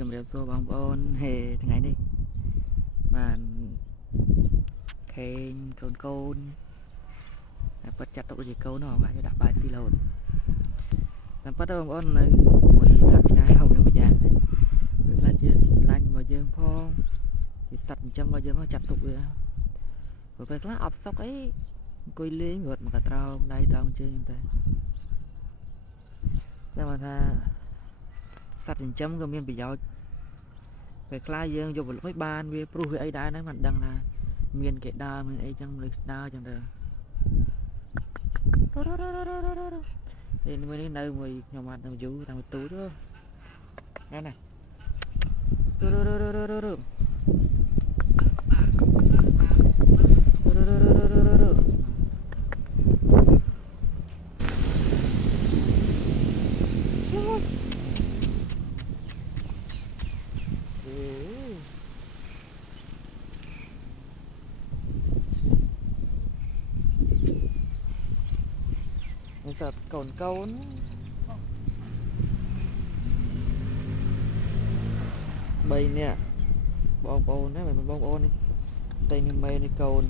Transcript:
ជំរាបសួរបងប្អូនហេថ្ងៃនេះបានខេងកូនប៉ាត់ចាត់ទុកជាកូនហ្នឹងអាចដាក់បាយស៊ីឡូតតាមប៉ាត់បងប្អូននៅមួយសត្វឆ្ងាយហៅវាមួយយ៉ាងដែរវាខ្លាចជាសម្លាញ់របស់យើងផងជាសត្វចិញ្ចឹមរបស់យើងមកចាត់ទុកវាព្រោះពេលខ្លះអបសុកអីអង្គុយលេងរត់មកកត្រោងដៃត្រោងជើងតែចាំថាសត្វចិញ្ចឹមក៏មានប្រយោជន៍ពេលខ្លះយើងយកប្រឡុយបានវាព្រោះវាអីដែរហ្នឹងមិនដឹងថាមានគេដើរមានអីចឹងលើដើរចឹងទៅនេះមួយនេះនៅមួយខ្ញុំអត់នៅយូរតាមទូទៅហ្នឹងណាมันจะกนใบเนี่ยบองโอนนะเหมือนบองโอนนี่เต็งเมย์นี่โกน